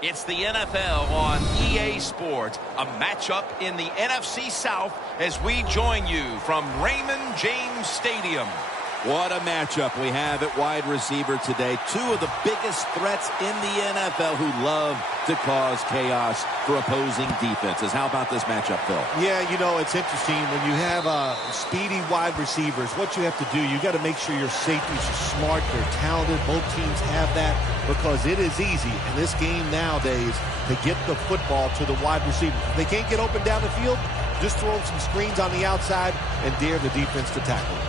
It's the NFL on EA Sports, a matchup in the NFC South as we join you from Raymond James Stadium. What a matchup we have at wide receiver today. Two of the biggest threats in the NFL who love to cause chaos for opposing defenses. How about this matchup, Phil? Yeah, you know, it's interesting. When you have speedy wide receivers, what you have to do, you got to make sure your safeties are smart, they're talented. Both teams have that because it is easy in this game nowadays to get the football to the wide receivers. If they can't get open down the field, just throw them some screens on the outside and dare the defense to tackle them.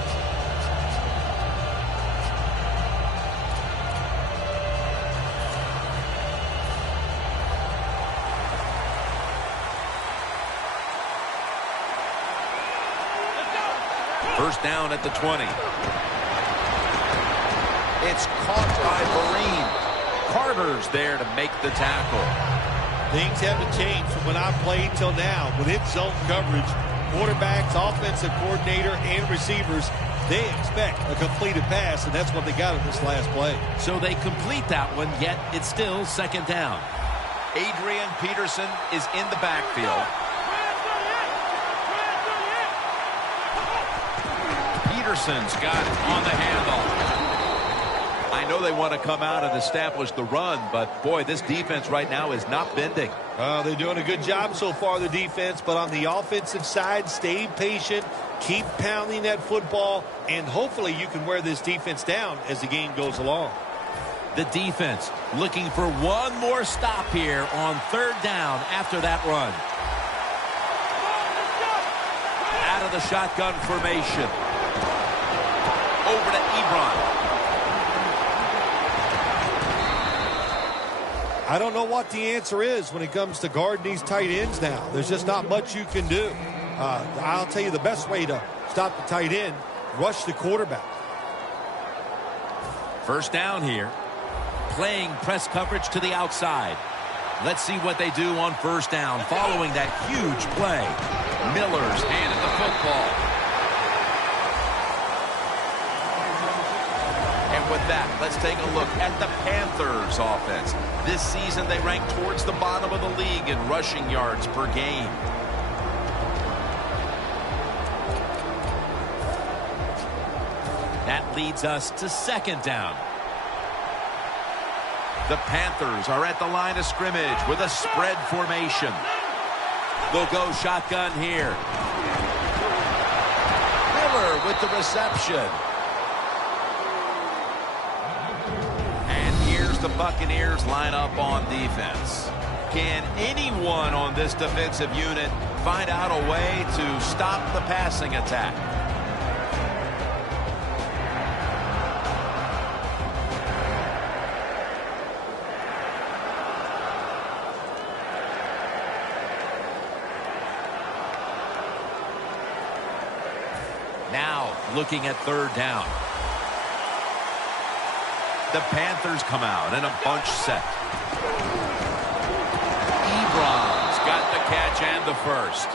First down at the 20. It's caught by Marine. Carter's there to make the tackle. Things haven't changed from when I played till now. When it's zone coverage, quarterbacks, offensive coordinator, and receivers, they expect a completed pass, and that's what they got in this last play. So they complete that one, yet it's still second down. Adrian Peterson is in the backfield. Peterson's got it on the handoff. I know they want to come out and establish the run, but boy, this defense right now is not bending. They're doing a good job so far, the defense, but on the offensive side, stay patient, keep pounding that football, and hopefully you can wear this defense down as the game goes along. The defense looking for one more stop here on third down after that run. Out of the shotgun formation. Over to Ebron. I don't know what the answer is when it comes to guarding these tight ends now. There's just not much you can do. I'll tell you the best way to stop the tight end, rush the quarterback. First down here. Playing press coverage to the outside. Let's see what they do on first down following that huge play. Miller's handed the football. With that, let's take a look at the Panthers offense. This season, they rank towards the bottom of the league in rushing yards per game. That leads us to second down. The Panthers are at the line of scrimmage with a spread formation. They'll go shotgun here. Miller with the reception. The Buccaneers line up on defense. Can anyone on this defensive unit find out a way to stop the passing attack? Now looking at third down. The Panthers come out in a bunch set. Ebron's got the catch and the first.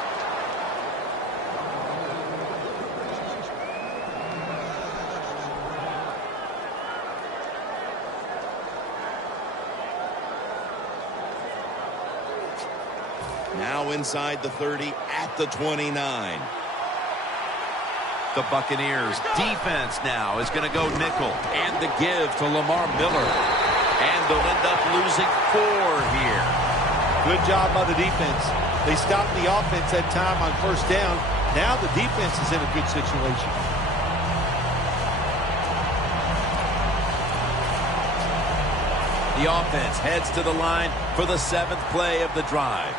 Now inside the 30 at the 29. The Buccaneers defense now is going to go nickel and the give to Lamar Miller. And they'll end up losing 4 here. Good job by the defense. They stopped the offense that time on first down. Now the defense is in a good situation. The offense heads to the line for the 7th play of the drive.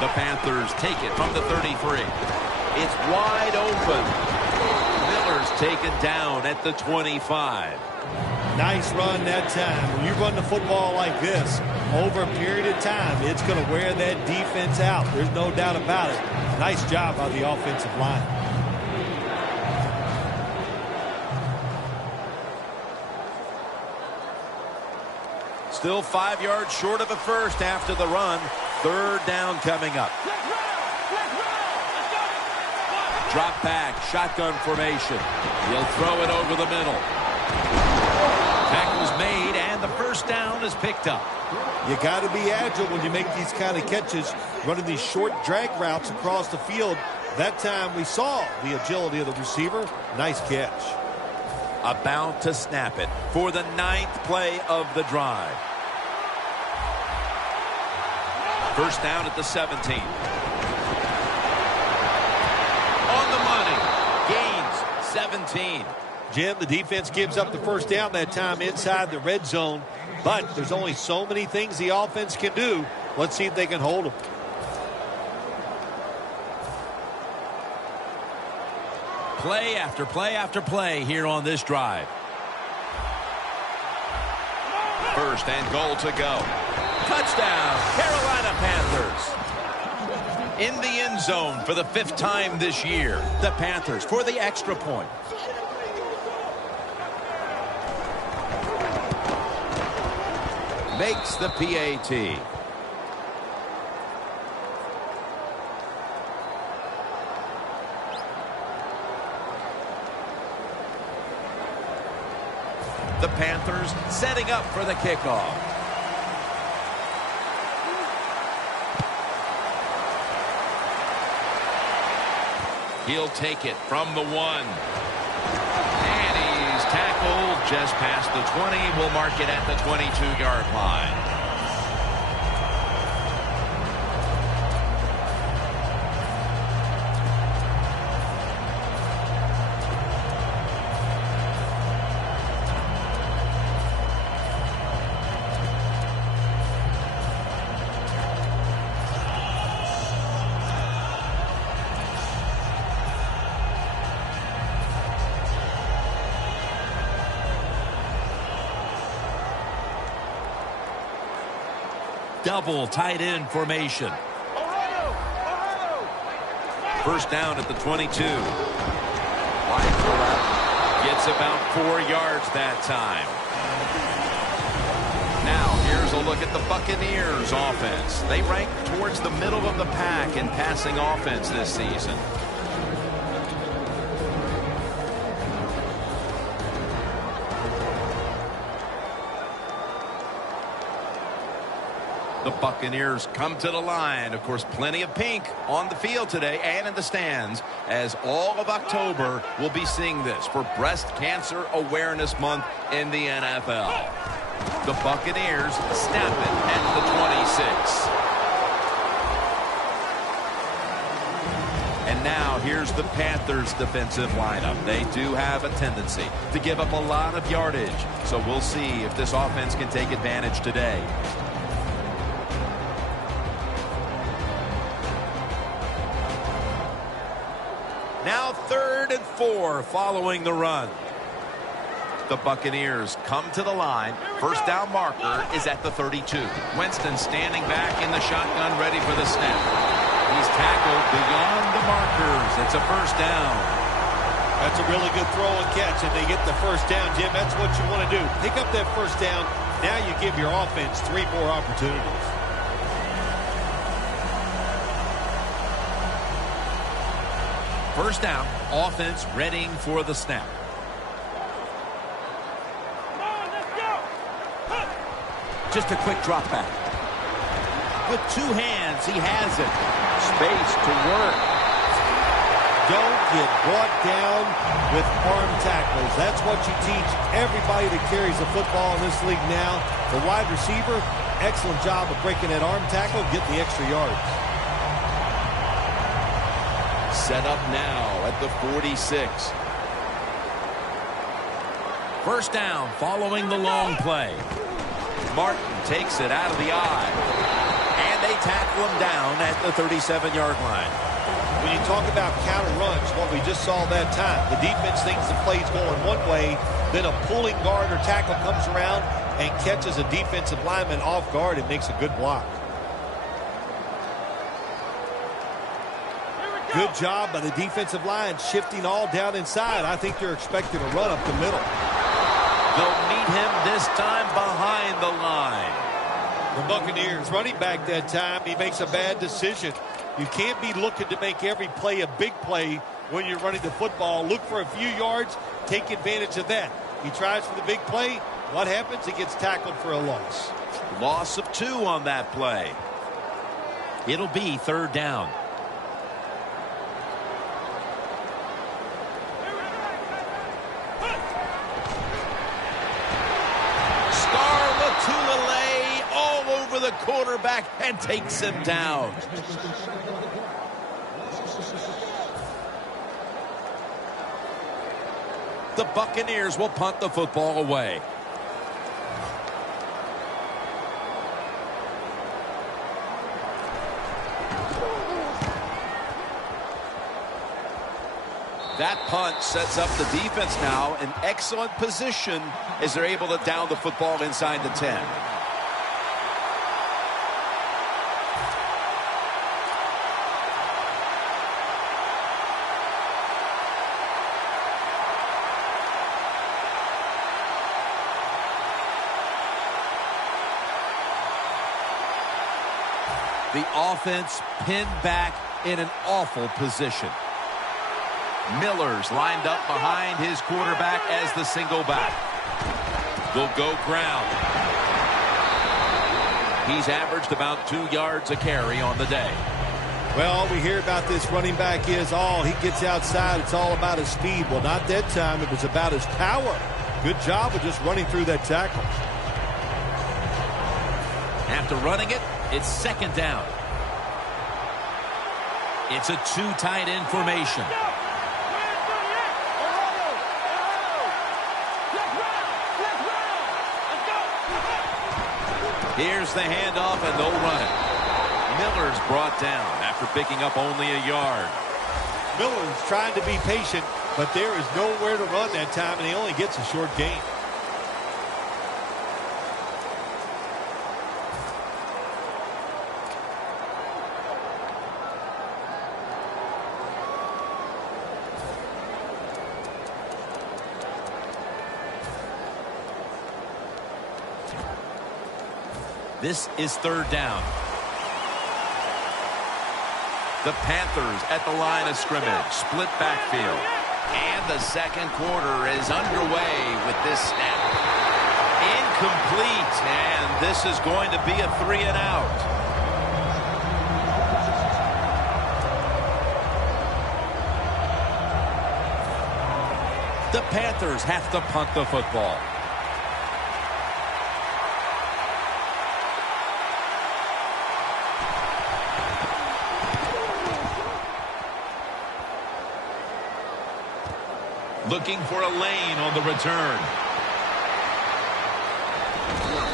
The Panthers take it from the 33. It's wide open. Miller's taken down at the 25. Nice run that time. When you run the football like this, over a period of time, it's going to wear that defense out. There's no doubt about it. Nice job by the offensive line. Still 5 yards short of a first after the run. Third down coming up. Drop back, shotgun formation. He'll throw it over the middle. the first down is picked up. You got to be agile when you make these kind of catches, running these short drag routes across the field. That time we saw the agility of the receiver. Nice catch. About to snap it for the 9th play of the drive. First down at the 17. On the money. Gains 17. Jim, the defense gives up the first down that time inside the red zone. But there's only so many things the offense can do. Let's see if they can hold them. Play after play after play here on this drive. First and goal to go. Touchdown, Carolina Panthers. In the end zone for the 5th time this year. The Panthers for the extra point. Makes the PAT. The Panthers setting up for the kickoff. He'll take it from the 1. And he's tackled just past the 20. We'll mark it at the 22-yard line. Double tight end formation. First down at the 22. Wide for left. Gets about 4 yards that time. Now here's a look at the Buccaneers offense. They rank towards the middle of the pack in passing offense this season. The Buccaneers come to the line. Of course, plenty of pink on the field today and in the stands, as all of October will be seeing this for Breast Cancer Awareness Month in the NFL. The Buccaneers snap it at the 26. And now here's the Panthers defensive lineup. They do have a tendency to give up a lot of yardage, so we'll see if this offense can take advantage today. Now 3rd and 4 following the run. The Buccaneers come to the line. First down marker is at the 32. Winston standing back in the shotgun, ready for the snap. He's tackled beyond the markers. It's a first down. That's a really good throw and catch, and they get the first down, Jim. That's what you want to do. Pick up that first down. Now you give your offense 3 more opportunities. First down, offense readying for the snap. Just a quick drop back. With 2 hands, he has it. Space to work. Don't get brought down with arm tackles. That's what you teach everybody that carries the football in this league now. The wide receiver, excellent job of breaking that arm tackle, getting the extra yards. Set up now at the 46. First down following the long play. Martin takes it out of the eye. And they tackle him down at the 37-yard line. When you talk about counter runs, what we just saw that time, the defense thinks the play's going one way, then a pulling guard or tackle comes around and catches a defensive lineman off guard and makes a good block. Good job by the defensive line shifting all down inside. I think they're expecting a run up the middle. They'll meet him this time behind the line. The Buccaneers running back that time, he makes a bad decision. You can't be looking to make every play a big play when you're running the football. Look for a few yards, take advantage of that. He tries for the big play, What happens? He gets tackled for a loss. Loss of 2 on that play. It'll be 3rd down. All over the quarterback and takes him down. The Buccaneers will punt the football away. That punt sets up the defense now in excellent position as they're able to down the football inside the 10. The offense pinned back in an awful position. Miller's lined up behind his quarterback as the single back. They'll go ground. He's averaged about 2 yards a carry on the day. Well, all we hear about this running back is, he gets outside. It's all about his speed. Well, not that time. It was about his power. Good job of just running through that tackle. After running it, it's 2nd down. It's a 2 tight end formation. Here's the handoff, and they'll run it. Miller's brought down after picking up only a yard. Miller's trying to be patient, but there is nowhere to run that time, and he only gets a short gain. This is 3rd down. The Panthers at the line of scrimmage. Split backfield. And the second quarter is underway with this snap. Incomplete. And this is going to be a 3 and out. The Panthers have to punt the football. Looking for a lane on the return.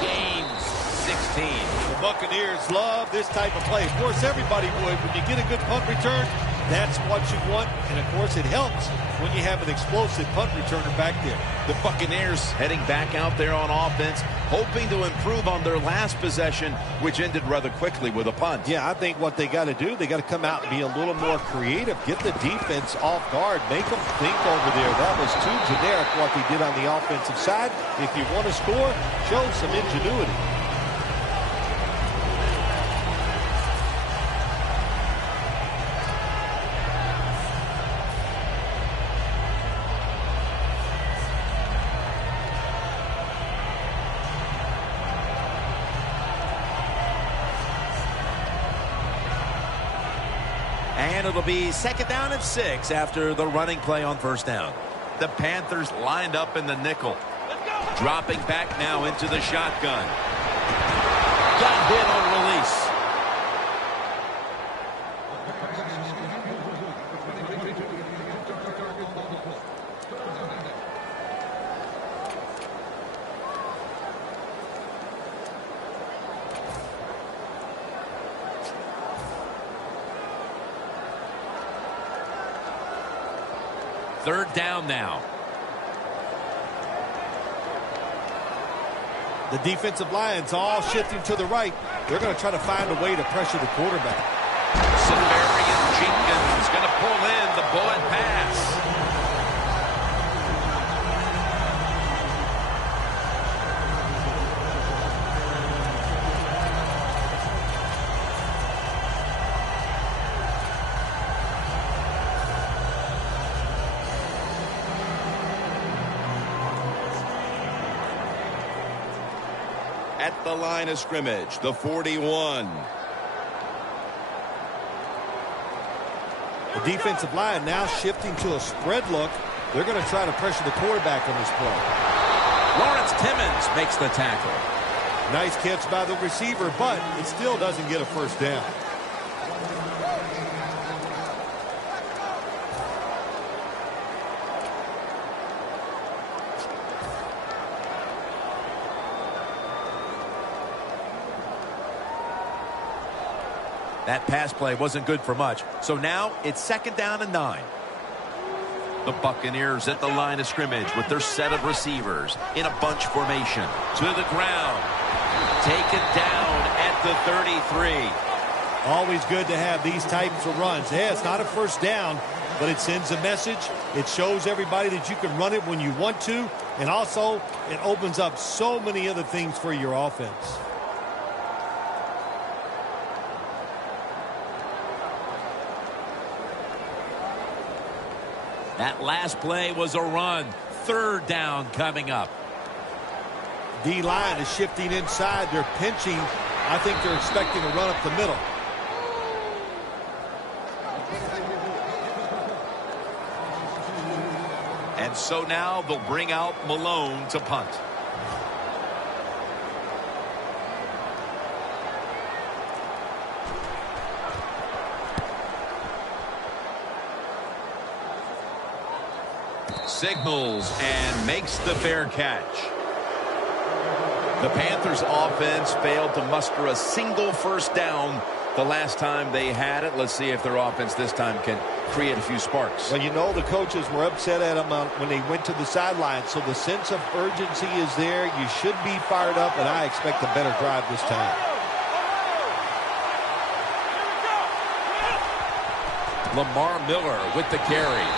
Gains 16. The Buccaneers love this type of play. Of course, everybody would. When you get a good punt return, that's what you want. And, of course, it helps when you have an explosive punt returner back there. The Buccaneers heading back out there on offense, hoping to improve on their last possession, which ended rather quickly with a punt. Yeah, I think what they got to do, they got to come out and be a little more creative, get the defense off guard, make them think over there. That was too generic what they did on the offensive side. If you want to score, show some ingenuity. And it'll be 2nd down and 6 after the running play on 1st down. The Panthers lined up in the nickel. Dropping back now into the shotgun. Got hit on release. Third down now. The defensive line's all shifting to the right. They're going to try to find a way to pressure the quarterback. Severian Jenkins going to pull in the bullet pass. at the line of scrimmage, the 41. The defensive line now shifting to a spread look. They're going to try to pressure the quarterback on this play. Lawrence Timmons makes the tackle. Nice catch by the receiver, but it still doesn't get a first down. That pass play wasn't good for much. So now it's 2nd down and 9. The Buccaneers at the line of scrimmage with their set of receivers in a bunch formation. To the ground. Taken down at the 33. Always good to have these types of runs. Yeah, it's not a first down, but it sends a message. It shows everybody that you can run it when you want to. And also, it opens up so many other things for your offense. That last play was a run. 3rd down coming up. D-line is shifting inside. They're pinching. I think they're expecting a run up the middle. And so now they'll bring out Malone to punt. Signals and makes the fair catch. The Panthers offense failed to muster a single first down the last time they had it. Let's see if their offense this time can create a few sparks. Well, you know, the coaches were upset at them when they went to the sideline, so the sense of urgency is there. You should be fired up, and I expect a better drive this time. Lamar Miller with the carry.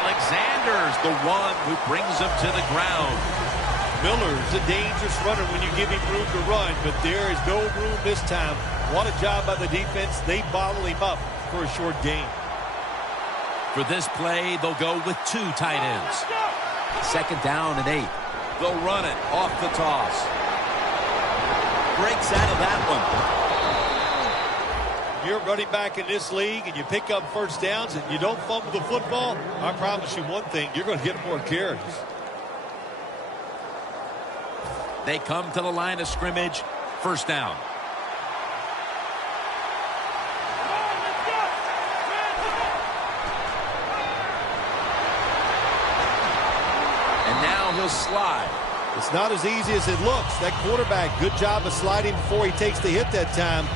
Alexander's the one who brings him to the ground. Miller's a dangerous runner when you give him room to run, but there is no room this time. What a job by the defense. They bottle him up for a short gain. For this play, they'll go with 2 tight ends. 2nd down and 8. They'll run it off the toss. Breaks out of that one. You're running back in this league and you pick up first downs and you don't fumble the football, I promise you one thing, you're going to get more carries. They come to the line of scrimmage. 1st down. And now he'll slide. It's not as easy as it looks. That quarterback, good job of sliding before he takes the hit that time.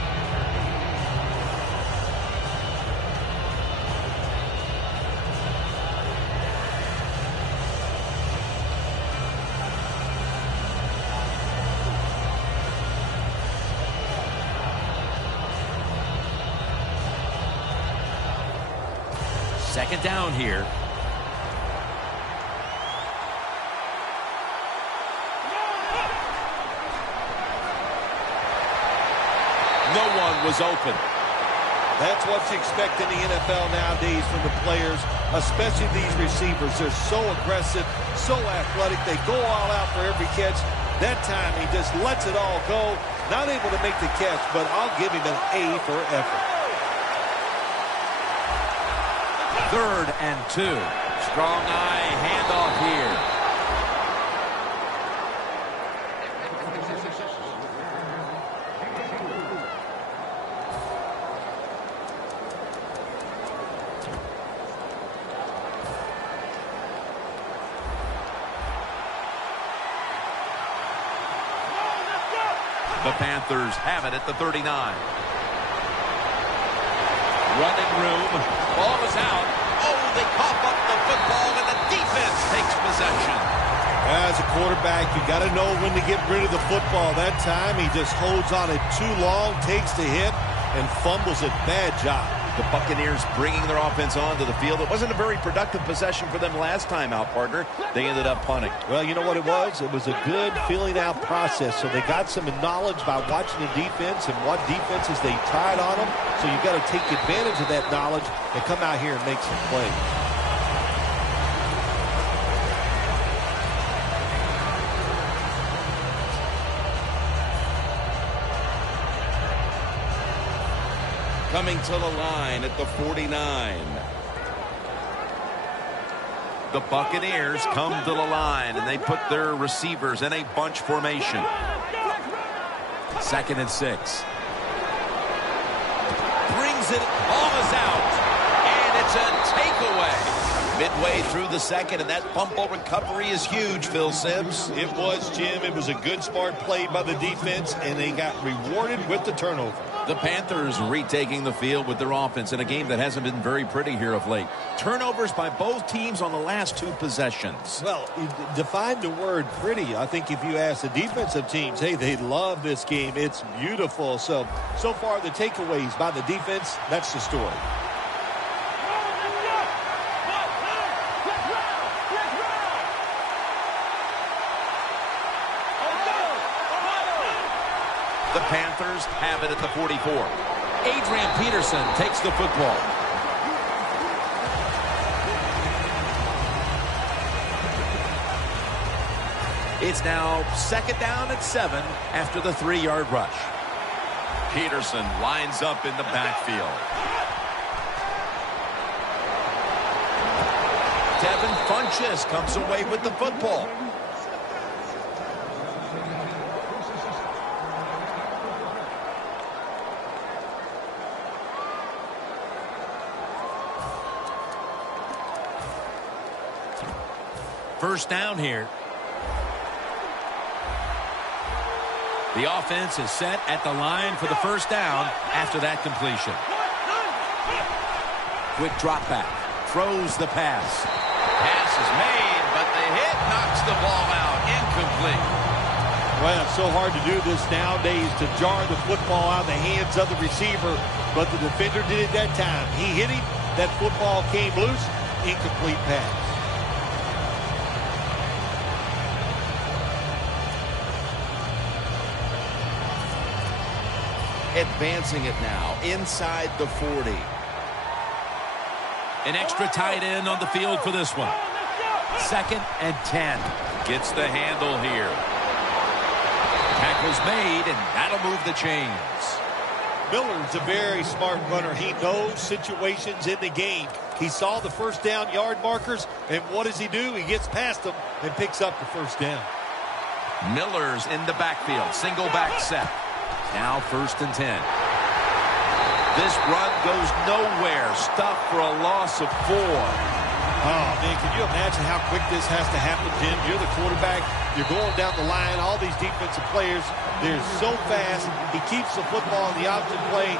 Second down here. No one was open. That's what you expect in the NFL nowadays from the players, especially these receivers. They're so aggressive, so athletic. They go all out for every catch. That time he just lets it all go. Not able to make the catch, but I'll give him an A for effort. 3rd and 2. Strong eye handoff here. The Panthers have it at the 39. Running room. Ball is out. Oh, they cough up the football, and the defense takes possession. As a quarterback, you got to know when to get rid of the football. That time, he just holds on it too long, takes the hit, and fumbles it. Bad job. The Buccaneers bringing their offense onto the field. It wasn't a very productive possession for them last time out, partner. They ended up punting. Well, you know what it was? It was a good filling out process. So they got some knowledge by watching the defense and what defenses they tried on them. So you got to take advantage of that knowledge and come out here and make some plays. coming to the line at the 49. The Buccaneers come to the line, and they put their receivers in a bunch formation. 2nd and 6. Brings it, ball is out, and it's a takeaway. Midway through the second, and that fumble recovery is huge, Phil Simms. It was, Jim. It was a good, smart play by the defense, and they got rewarded with the turnover. The Panthers retaking the field with their offense in a game that hasn't been very pretty here of late. Turnovers by both teams on the last 2 possessions. Well, define the word pretty. I think if you ask the defensive teams, hey, they love this game. It's beautiful. So far, the takeaways by the defense, that's the story. The Panthers have it at the 44. Adrian Peterson takes the football. It's now 2nd down and 7 after the 3-yard rush. Peterson lines up in the backfield. Devin Funchess comes away with the football. First down here. The offense is set at the line for the first down after that completion. Quick drop back. Throws the pass. Pass is made, but the hit knocks the ball out. Incomplete. Well, it's so hard to do this nowadays, to jar the football out of the hands of the receiver, but the defender did it that time. He hit him. That football came loose. Incomplete pass. Advancing it now inside the 40. An extra tight end on the field for this one. 2nd and 10. Gets the handle here. Tackle's made, and that'll move the chains. Miller's a very smart runner. He knows situations in the game. He saw the first down yard markers, and what does he do? He gets past them and picks up the first down. Miller's in the backfield. Single back set. Now 1st and 10. This run goes nowhere. Stuffed for a loss of 4. Oh, man, can you imagine how quick this has to happen, Jim? You're the quarterback. You're going down the line. All these defensive players, they're so fast. He keeps the football in the option play.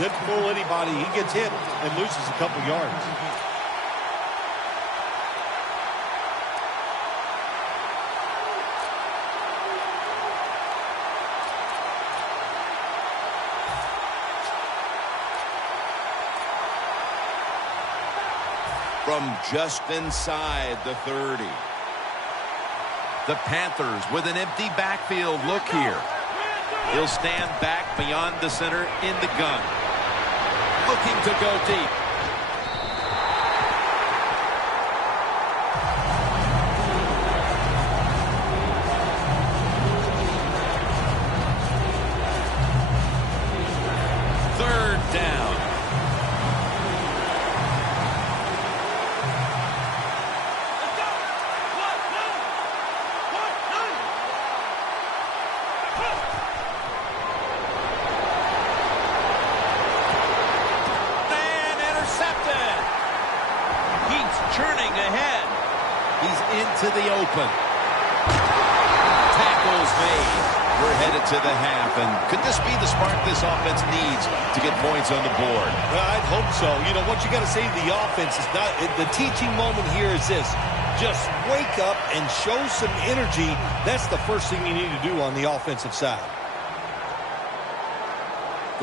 Doesn't fool anybody. He gets hit and loses a couple yards. From just inside the 30. The Panthers with an empty backfield look here. He'll stand back beyond the center in the gun. Looking to go deep. Third down. To the open. Tackles made. We're headed to the half, and could this be the spark this offense needs to get points on the board? Well, I'd hope so. You know, what you got to say to the offense is not, the teaching moment here is this. Just wake up and show some energy. That's the first thing you need to do on the offensive side.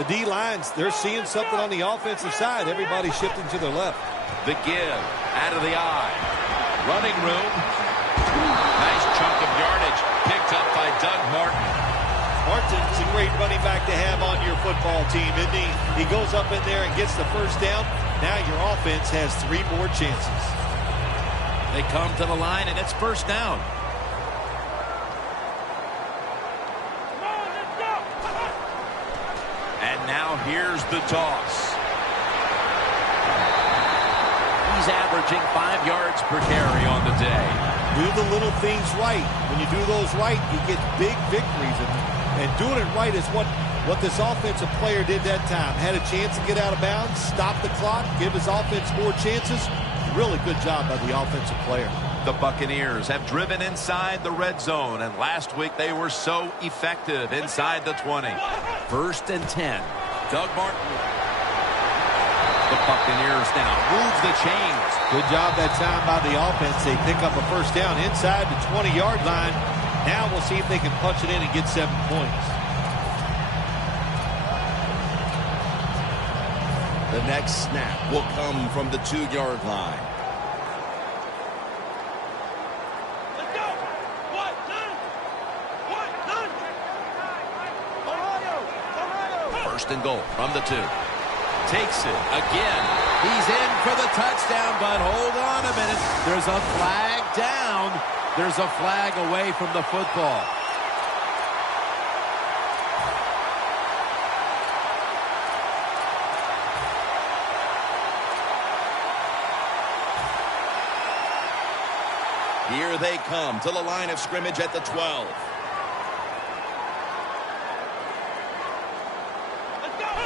The D-lines, they're seeing something on the offensive side. Everybody's shifting to their left. The give out of the eye. Running room. Nice chunk of yardage picked up by Doug Martin. Martin's a great running back to have on your football team, isn't he? He goes up in there and gets the first down. Now your offense has 3 more chances. They come to the line, and it's first down. And now here's the toss. He's averaging 5 yards per carry on the day. Do the little things right. When you do those right, you get big victories. And doing it right is what this offensive player did that time. Had a chance to get out of bounds, stop the clock, give his offense more chances. Really good job by the offensive player. The Buccaneers have driven inside the red zone, and last week they were so effective inside the 20. 1st and 10. Doug Martin. The Buccaneers now moves the chains. Good job that time by the offense. They pick up a first down inside the 20-yard line. Now we'll see if they can punch it in and get 7 points. The next snap will come from the 2-yard line. Let's go. 1, 2. First and goal from the 2. Takes it again. He's in for the touchdown, but hold on a minute. There's a flag down. There's a flag away from the football. Here they come to the line of scrimmage at the 12.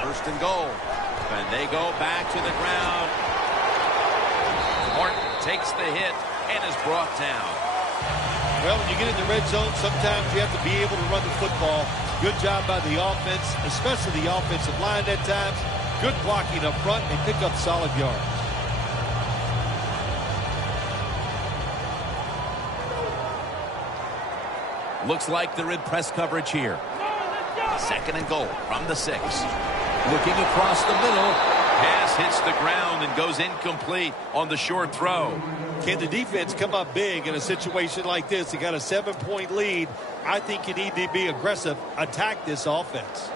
First and goal. And they go back to the ground. Martin takes the hit and is brought down. Well, when you get in the red zone, sometimes you have to be able to run the football. Good job by the offense, especially the offensive line at times. Good blocking up front, and they pick up solid yards. Looks like they're in press coverage here. 2nd and goal from the 6. Looking across the middle. Pass hits the ground and goes incomplete on the short throw. Can the defense come up big in a situation like this? They got a 7-point lead. I think you need to be aggressive, attack this offense.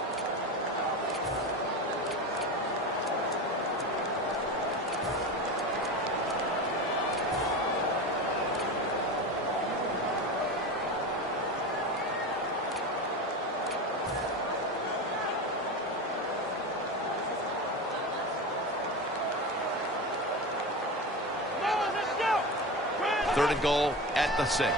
Third and goal at the 6. Dante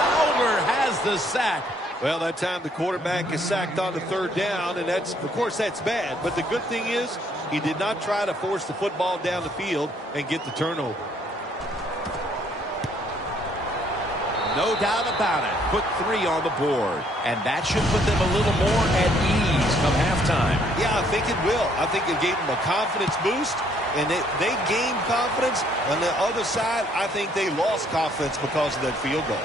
Fowler has the sack. Well, that time the quarterback is sacked on the 3rd down, and that's, of course, that's bad. But the good thing is he did not try to force the football down the field and get the turnover. No doubt about it. Put 3 on the board. And that should put them a little more at ease come halftime. Yeah, I think it will. I think it gave them a confidence boost, and they gained confidence. On the other side, I think they lost confidence because of that field goal.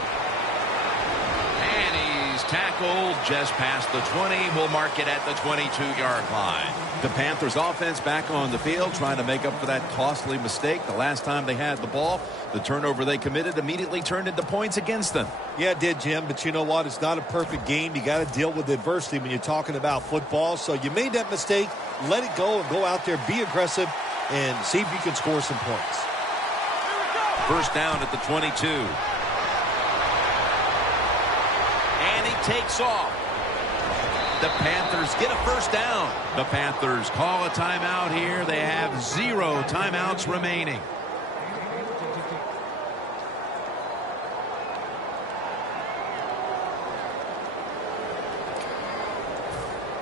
And he's tackled just past the 20. We'll mark it at the 22-yard line. The Panthers offense back on the field trying to make up for that costly mistake. The last time they had the ball, the turnover they committed immediately turned into points against them. Yeah, it did, Jim, but you know what? It's not a perfect game. You got to deal with adversity when you're talking about football. So you made that mistake, let it go, and go out there, be aggressive, and see if you can score some points. First down at the 22. And he takes off. The Panthers get a first down. The Panthers call a timeout here. They have 0 timeouts remaining.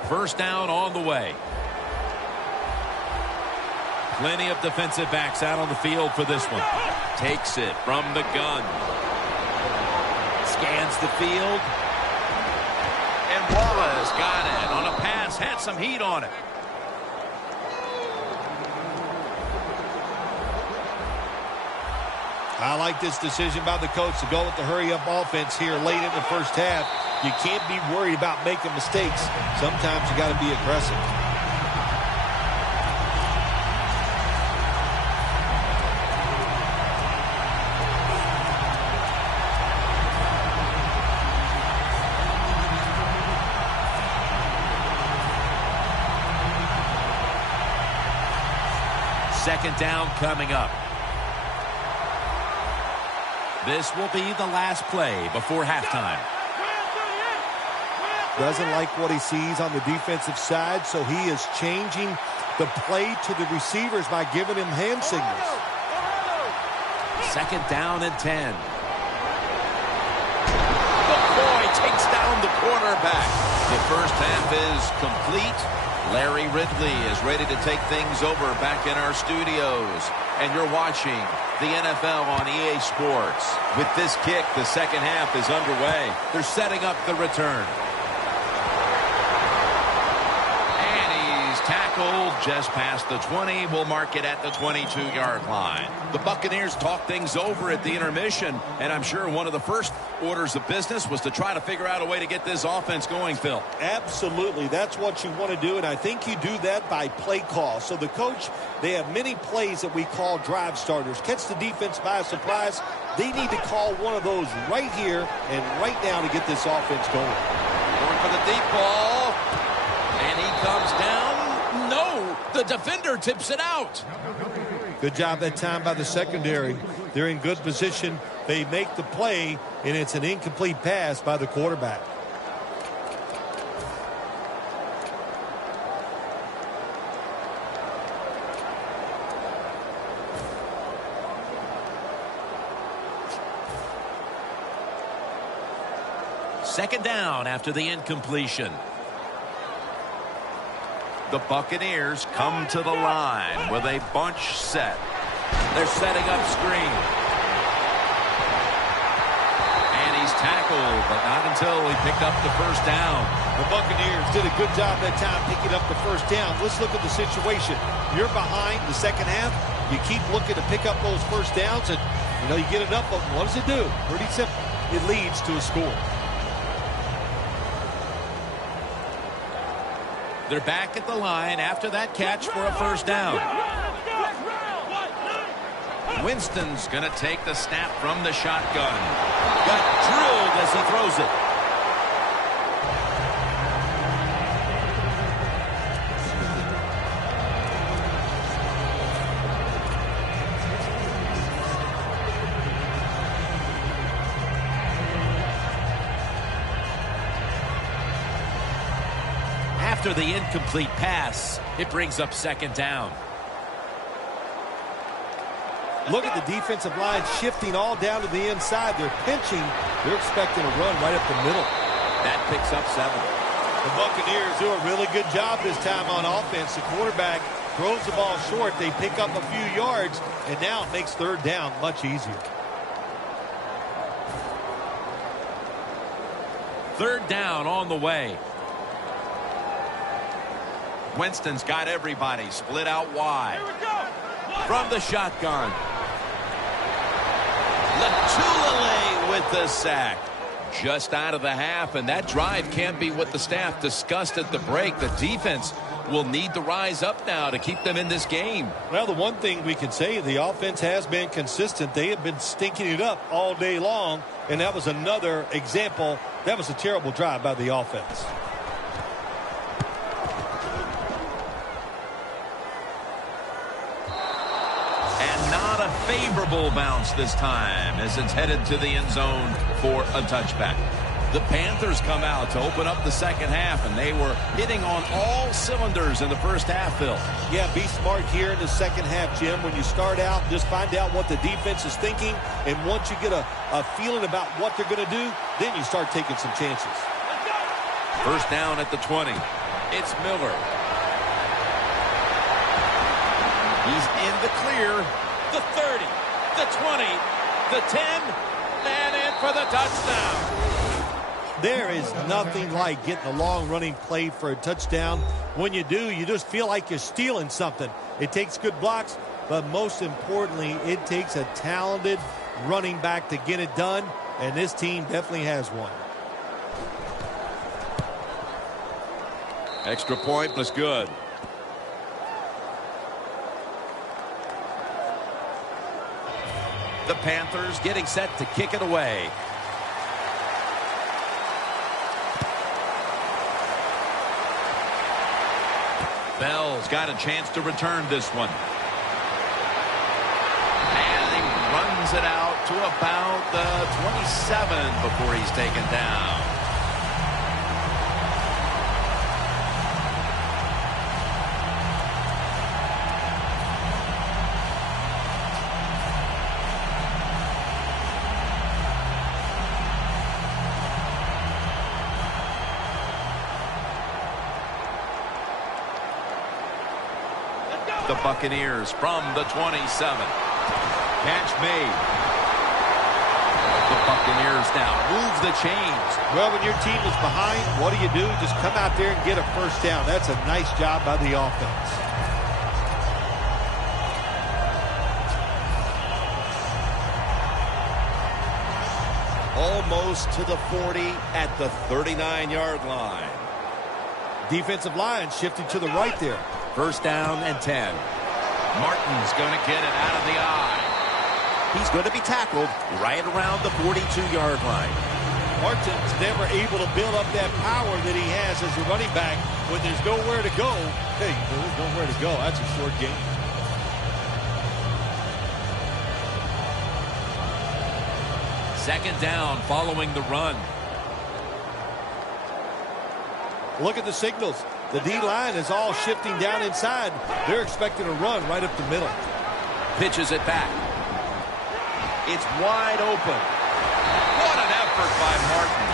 First down on the way. Plenty of defensive backs out on the field for this one. Takes it from the gun. Scans the field. And Wallace got it on a pass. Had some heat on it. I like this decision by the coach to go with the hurry-up offense here late in the first half. You can't be worried about making mistakes. Sometimes you got to be aggressive. Second down coming up. This will be the last play before halftime. Doesn't like what he sees on the defensive side, so he is changing the play to the receivers by giving him hand signals. Second down and 10. McCoy takes down the quarterback. The first half is complete. Larry Ridley is ready to take things over back in our studios. And you're watching the NFL on EA Sports. With this kick, the second half is underway. They're setting up the return. Tackled just past the 20. We'll mark it at the 22-yard line. The Buccaneers talk things over at the intermission, and I'm sure one of the first orders of business was to try to figure out a way to get this offense going, Phil. Absolutely. That's what you want to do, and I think you do that by play call. So the coach, they have many plays that we call drive starters. Catch the defense by surprise. They need to call one of those right here and right now to get this offense going. Going for the deep ball, and he comes down. No, the defender tips it out. Good job that time by the secondary. They're in good position. They make the play, and it's an incomplete pass by the quarterback. Second down after the incompletion. The Buccaneers come to the line with a bunch set. They're setting up screen. And he's tackled, but not until he picked up the first down. The Buccaneers did a good job that time picking up the first down. Let's look at the situation. You're behind the second half. You keep looking to pick up those first downs, and you get enough of them. What does it do? Pretty simple. It leads to a score. They're back at the line after that catch for a first down. Winston's going to take the snap from the shotgun. Got drilled as he throws it. After the incomplete pass, it brings up second down. Look at the defensive line shifting all down to the inside. They're pinching. They're expecting a run right up the middle. That picks up 7. The Buccaneers do a really good job this time on offense. The quarterback throws the ball short. They pick up a few yards, and now it makes third down much easier. Third down on the way. Winston's got everybody split out wide. From the shotgun. Latulele with the sack. Just out of the half, and that drive can't be what the staff discussed at the break. The defense will need to rise up now to keep them in this game. Well, the one thing we can say, the offense has been consistent. They have been stinking it up all day long, and that was another example. That was a terrible drive by the offense. Favorable bounce this time as it's headed to the end zone for a touchback. The Panthers come out to open up the second half, and they were hitting on all cylinders in the first half, Phil. Yeah, be smart here in the second half, Jim. When you start out, just find out what the defense is thinking, and once you get a feeling about what they're going to do, then you start taking some chances. First down at the 20. It's Miller. He's in the clear. The 30, the 20, the 10, and in for the touchdown. There is nothing like getting a long running play for a touchdown. When you do, you just feel like you're stealing something. It takes good blocks, but most importantly, it takes a talented running back to get it done, and this team definitely has one. Extra point was good. The Panthers getting set to kick it away. Bell's got a chance to return this one. And he runs it out to about the 27 before he's taken down. The Buccaneers from the 27. Catch made. The Buccaneers now move the chains. Well, when your team is behind, what do? Just come out there and get a first down. That's a nice job by the offense. Almost to the 40 at the 39-yard line. Defensive line shifting to the right there. First down and 10. Martin's going to get it out of the eye. He's going to be tackled right around the 42-yard line. Martin's never able to build up that power that he has as a running back when there's nowhere to go. Hey, there's nowhere to go. That's a short game. Second down following the run. Look at the signals. The D-line is all shifting down inside. They're expecting a run right up the middle. Pitches it back. It's wide open. What an effort by Martin.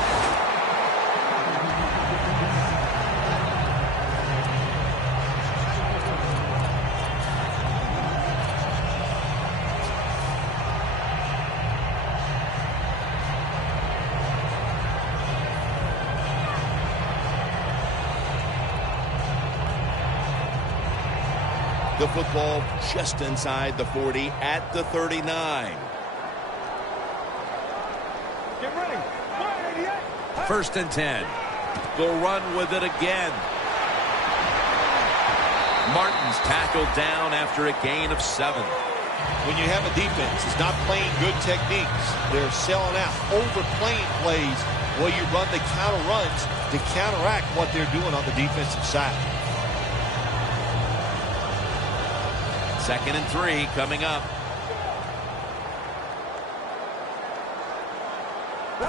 The football just inside the 40 at the 39. Get ready. 188. First and 10. They'll run with it again. Martin's tackled down after a gain of 7. When you have a defense that's not playing good techniques, they're selling out, overplaying plays while you run the counter runs to counteract what they're doing on the defensive side. Second and 3 coming up.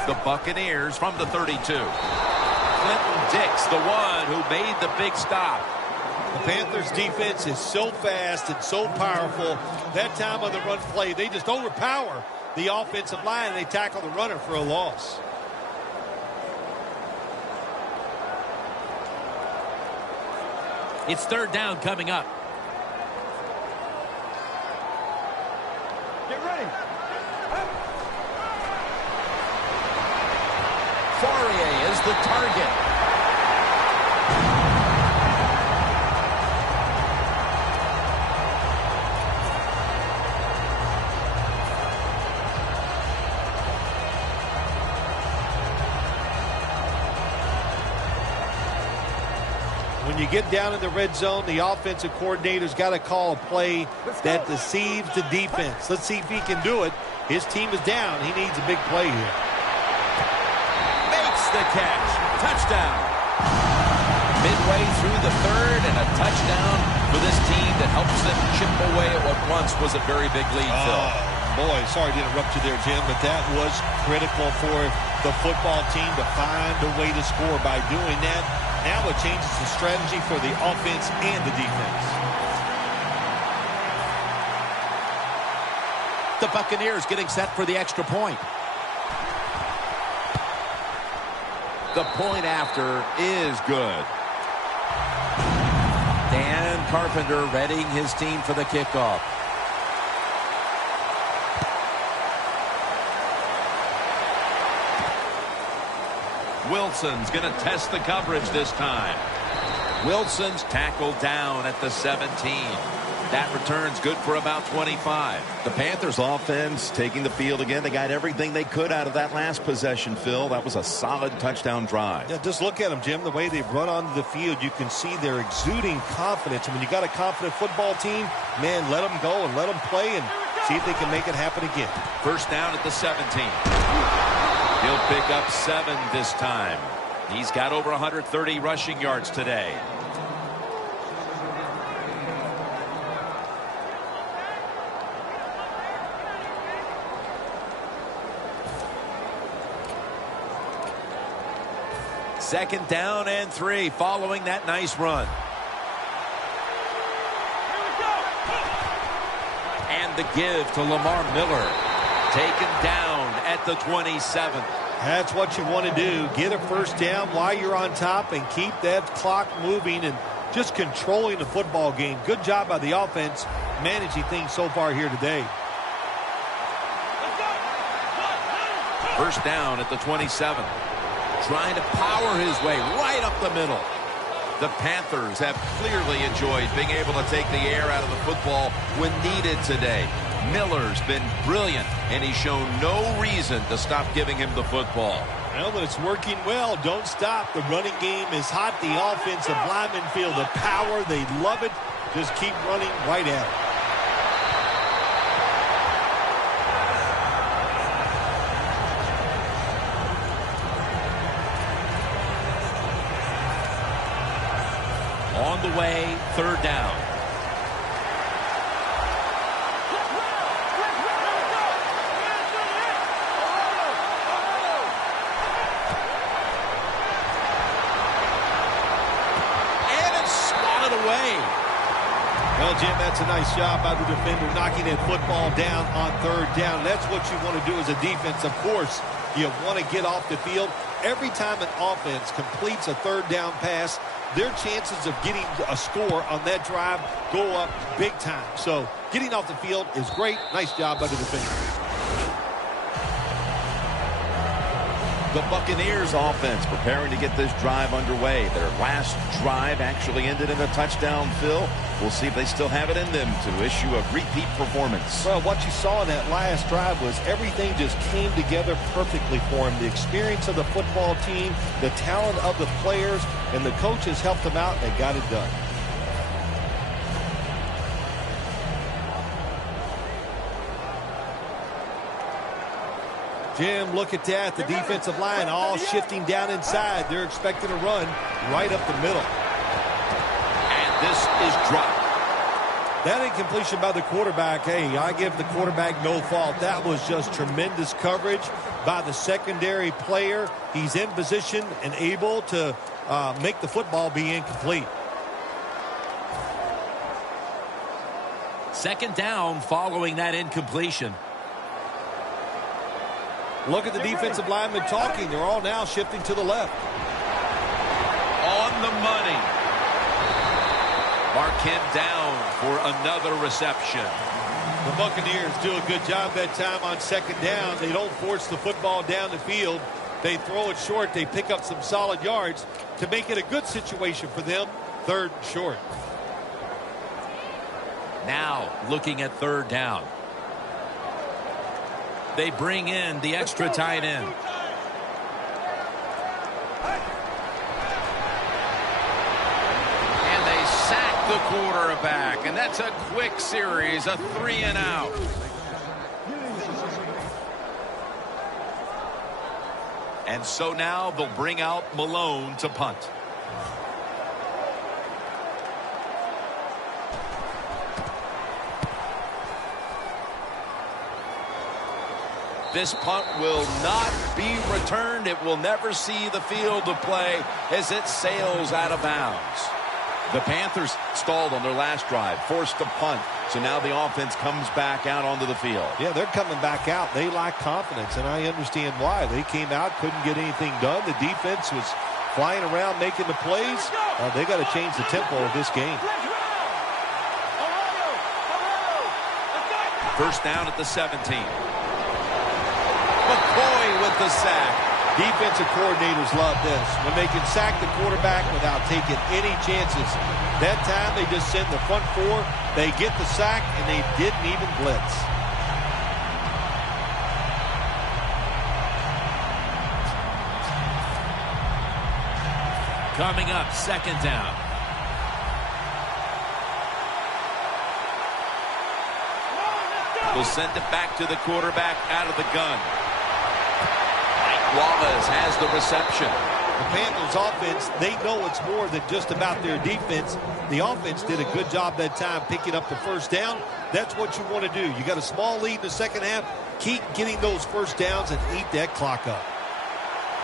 The Buccaneers from the 32. Clinton Dix, the one who made the big stop. The Panthers defense is so fast and so powerful. That time on the run play, they just overpower the offensive line and they tackle the runner for a loss. It's third down coming up. Get ready. Fourier is the target. When you get down in the red zone, the offensive coordinator's got to call a play that deceives the defense. Let's see if he can do it. His team is down. He needs a big play here. Makes the catch. Touchdown. Midway through the third and a touchdown for this team that helps them chip away at what once was a very big lead, Phil. Boy, sorry to interrupt you there, Jim, but that was critical for the football team to find a way to score by doing that. Now it changes the strategy for the offense and the defense. The Buccaneers getting set for the extra point. The point after is good. Dan Carpenter readying his team for the kickoff. Wilson's going to test the coverage this time. Wilson's tackled down at the 17. That return's good for about 25. The Panthers offense taking the field again. They got everything they could out of that last possession, Phil. That was a solid touchdown drive. Yeah, just look at them, Jim. The way they've run onto the field, you can see they're exuding confidence. And when you got a confident football team, man, let them go and let them play and see if they can make it happen again. First down at the 17. He'll pick up 7 this time. He's got over 130 rushing yards today. Second down and 3 following that nice run. And the give to Lamar Miller. Taken down at the 27. That's what you want to do. Get a first down while you're on top and keep that clock moving and just controlling the football game. Good job by the offense managing things so far here today. First down at the 27. Trying to power his way right up the middle. The Panthers have clearly enjoyed being able to take the air out of the football when needed today. Miller's been brilliant, and he's shown no reason to stop giving him the football. Well, when it's working well, don't stop. The running game is hot. The offensive linemen feel the power. They love it. Just keep running right at it. On the way, third down. Well, Jim, that's a nice job by the defender knocking that football down on third down. That's what you want to do as a defense. Of course, you want to get off the field. Every time an offense completes a third down pass, their chances of getting a score on that drive go up big time. So getting off the field is great. Nice job by the defender. The Buccaneers offense preparing to get this drive underway. Their last drive actually ended in a touchdown, Phil. We'll see if they still have it in them to issue a repeat performance. Well, what you saw in that last drive was everything just came together perfectly for him. The experience of the football team, the talent of the players, and the coaches helped them out, and they got it done. Jim, look at that. The defensive line all shifting down inside. They're expecting a run right up the middle. And this is dropped. That incompletion by the quarterback, hey, I give the quarterback no fault. That was just tremendous coverage by the secondary player. He's in position and able to make the football be incomplete. Second down following that incompletion. Look at the defensive linemen talking. They're all now shifting to the left. On the money. Mark him down for another reception. The Buccaneers do a good job that time on second down. They don't force the football down the field. They throw it short. They pick up some solid yards to make it a good situation for them. Third and short. Now looking at third down. They bring in the extra tight end. And they sack the quarterback. And that's a quick series, a 3-and-out. And so now they'll bring out Malone to punt. This punt will not be returned. It will never see the field of play as it sails out of bounds. The Panthers stalled on their last drive, forced to punt. So now the offense comes back out onto the field. Yeah, they're coming back out. They lack confidence, and I understand why. They came out, couldn't get anything done. The defense was flying around making the plays. They got to change the tempo of this game. First down at the 17. McCoy with the sack. Defensive coordinators love this. When they can sack the quarterback without taking any chances. That time they just send the front four. They get the sack, and they didn't even blitz. Coming up, second down. They'll send it back to the quarterback out of the gun. Wallace has the reception. The Panthers offense, they know it's more than just about their defense. The offense did a good job that time picking up the first down. That's what you want to do. You got a small lead in the second half. Keep getting those first downs and eat that clock up.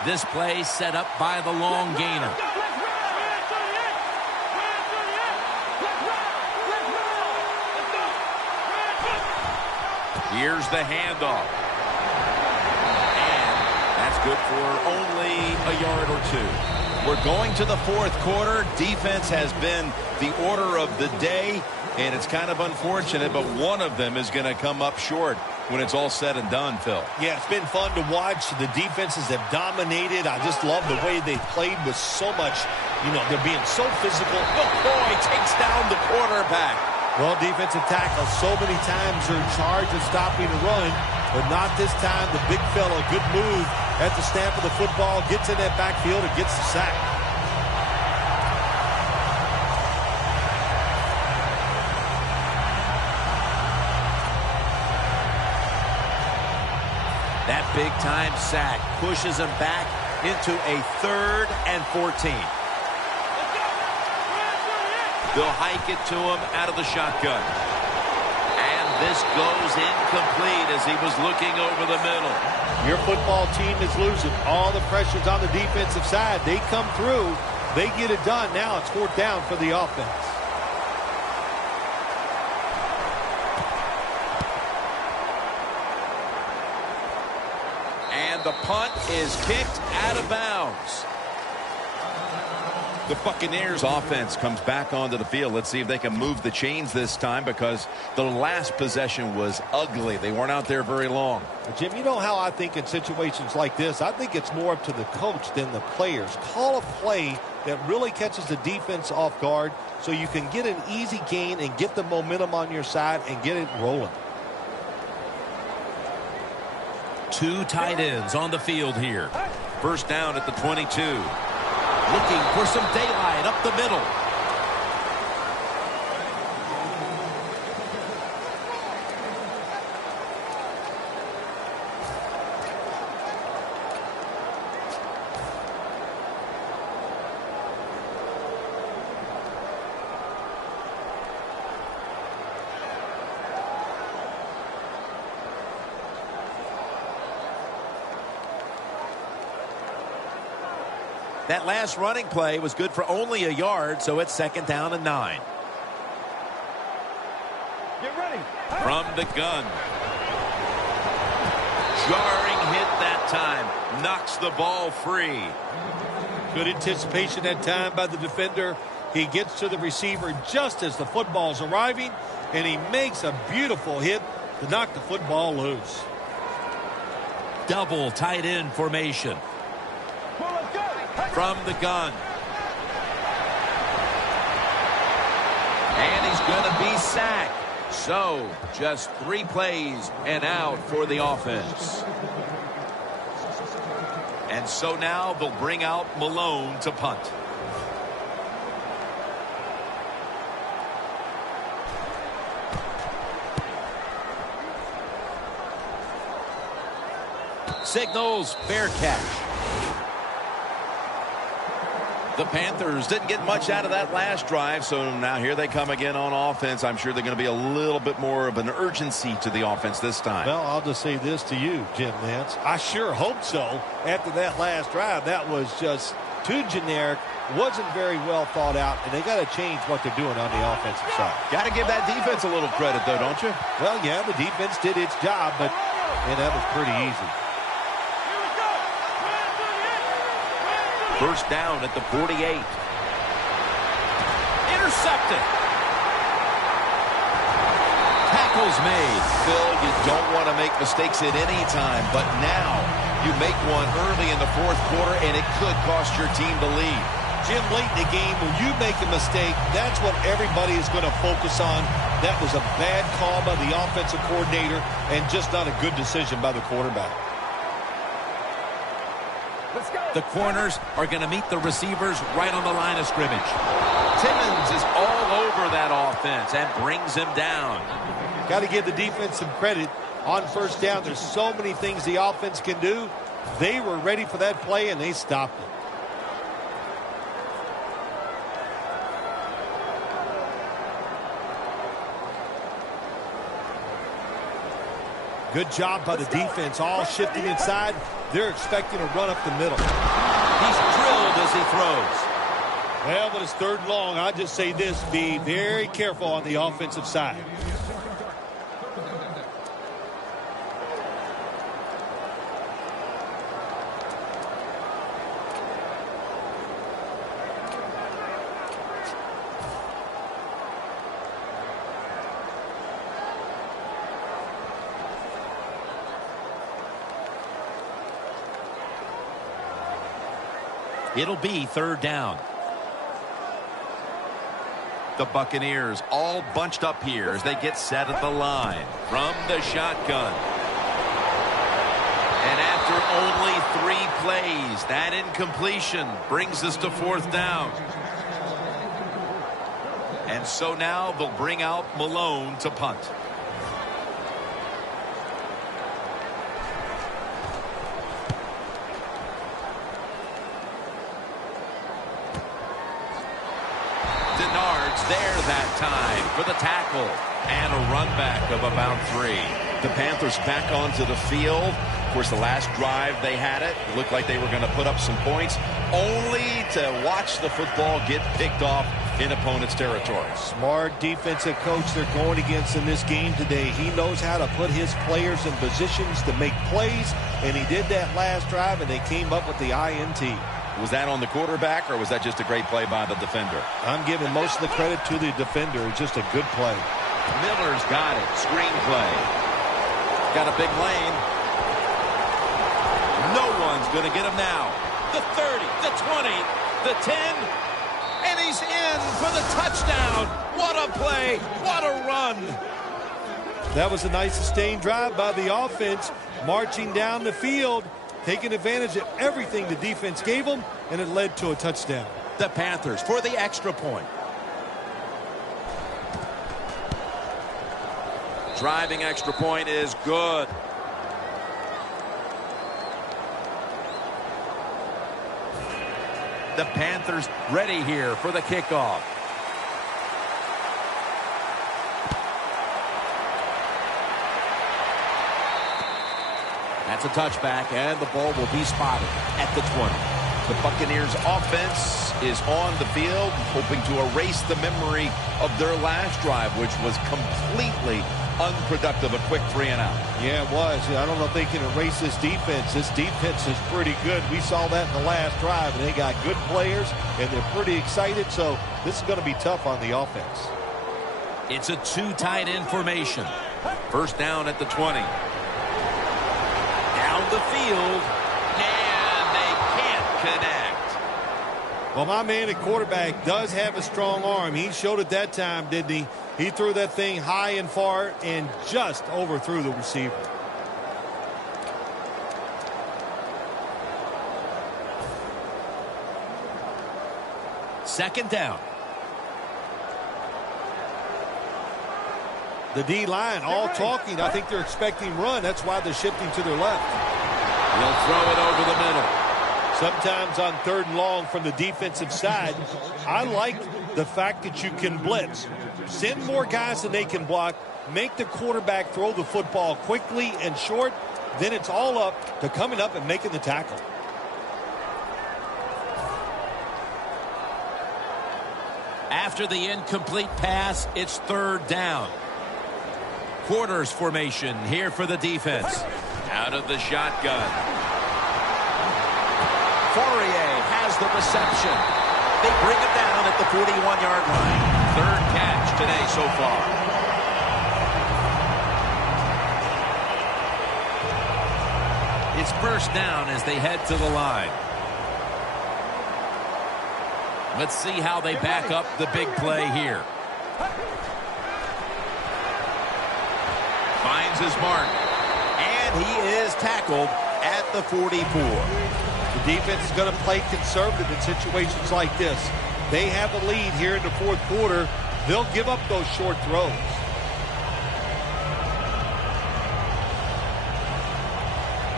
This play set up by the long gainer. Here's the handoff. And that's good for only a yard or two. We're going to the fourth quarter. Defense has been the order of the day, and it's kind of unfortunate, but one of them is going to come up short when it's all said and done, Phil. Yeah, it's been fun to watch. The defenses have dominated. I just love the way they played with so much, they're being so physical. Oh, boy, takes down the quarterback. Well, defensive tackle, so many times they're in charge of stopping the run, but not this time. The big fella, good move at the snap of the football, gets in that backfield and gets the sack. That big-time sack pushes him back into a 3rd and 14. They'll hike it to him out of the shotgun. And this goes incomplete as he was looking over the middle. Your football team is losing. All the pressure's on the defensive side. They come through. They get it done. Now it's 4th down for the offense. And the punt is kicked out of bounds. The Buccaneers offense comes back onto the field. Let's see if they can move the chains this time, because the last possession was ugly. They weren't out there very long. Jim, you know how I think in situations like this, I think it's more up to the coach than the players. Call a play that really catches the defense off guard so you can get an easy gain and get the momentum on your side and get it rolling. 2 tight ends on the field here. First down at the 22. Looking for some daylight up the middle. That last running play was good for only a yard, so it's 2nd down and 9. Get ready. From the gun. Jarring hit that time. Knocks the ball free. Good anticipation that time by the defender. He gets to the receiver just as the football's arriving, and he makes a beautiful hit to knock the football loose. Double tight end formation. Well, let's go. From the gun. And he's going to be sacked. So, just 3 plays and out for the offense. And so now they'll bring out Malone to punt. Signals fair catch. The Panthers didn't get much out of that last drive, so now here they come again on offense. I'm sure they're going to be a little bit more of an urgency to the offense this time. Well, I'll just say this to you, Jim Nance. I sure hope so. After that last drive, that was just too generic, wasn't very well thought out, and they got to change what they're doing on the offensive side. Got to give that defense a little credit, though, don't you? Well, yeah, the defense did its job, but that was pretty easy. First down at the 48. Intercepted. Tackles made. Phil, you don't want to make mistakes at any time, but now you make one early in the fourth quarter, and it could cost your team the lead. Jim, late in the game, when you make a mistake, that's what everybody is going to focus on. That was a bad call by the offensive coordinator and just not a good decision by the quarterback. The corners are going to meet the receivers right on the line of scrimmage. Timmons is all over that offense and brings him down. Got to give the defense some credit on first down. There's so many things the offense can do. They were ready for that play, and they stopped it. Good job by the defense, all shifting inside. They're expecting a run up the middle. He's drilled as he throws. Well, but it's 3rd and long. I just say this, be very careful on the offensive side. It'll be third down. The Buccaneers all bunched up here as they get set at the line from the shotgun. And after only 3 plays, that incompletion brings us to fourth down. And so now they'll bring out Malone to punt. Denard's there that time for the tackle. And a run back of about 3. The Panthers back onto the field. Of course, the last drive they had it looked like they were going to put up some points, only to watch the football get picked off in opponent's territory. Smart defensive coach they're going against in this game today. He knows how to put his players in positions to make plays, and he did that last drive, and they came up with the INT. Was that on the quarterback, or was that just a great play by the defender? I'm giving most of the credit to the defender. It's just a good play. Miller's got it. Screenplay. Got a big lane. No one's going to get him now. The 30, the 20, the 10, and he's in for the touchdown. What a play. What a run. That was a nice sustained drive by the offense, marching down the field, taking advantage of everything the defense gave them, and it led to a touchdown. The Panthers for the extra point. Driving extra point is good. The Panthers ready here for the kickoff. That's a touchback, and the ball will be spotted at the 20. The Buccaneers offense is on the field, hoping to erase the memory of their last drive, which was completely unproductive. A quick 3-and-out. Yeah, it was. I don't know if they can erase this defense. This defense is pretty good. We saw that in the last drive, and they got good players, and they're pretty excited, so this is going to be tough on the offense. It's a 2 tight end formation. First down at the 20. Down the field, and they can't connect. Well, my man at quarterback does have a strong arm. He showed it that time, didn't he? He threw that thing high and far and just overthrew the receiver. Second down. The D-line all talking. I think they're expecting run. That's why they're shifting to their left. He'll throw it over the middle. Sometimes on 3rd and long from the defensive side, I like the fact that you can blitz. Send more guys than they can block. Make the quarterback throw the football quickly and short. Then it's all up to coming up and making the tackle. After the incomplete pass, it's 3rd down. Quarters formation here for the defense. Out of the shotgun. Fourier has the reception. They bring it down at the 41-yard line. 3rd catch today so far. It's first down as they head to the line. Let's see how they back up the big play here. Finds his mark. And he is tackled at the 44. The defense is going to play conservative in situations like this. They have a lead here in the 4th quarter. They'll give up those short throws.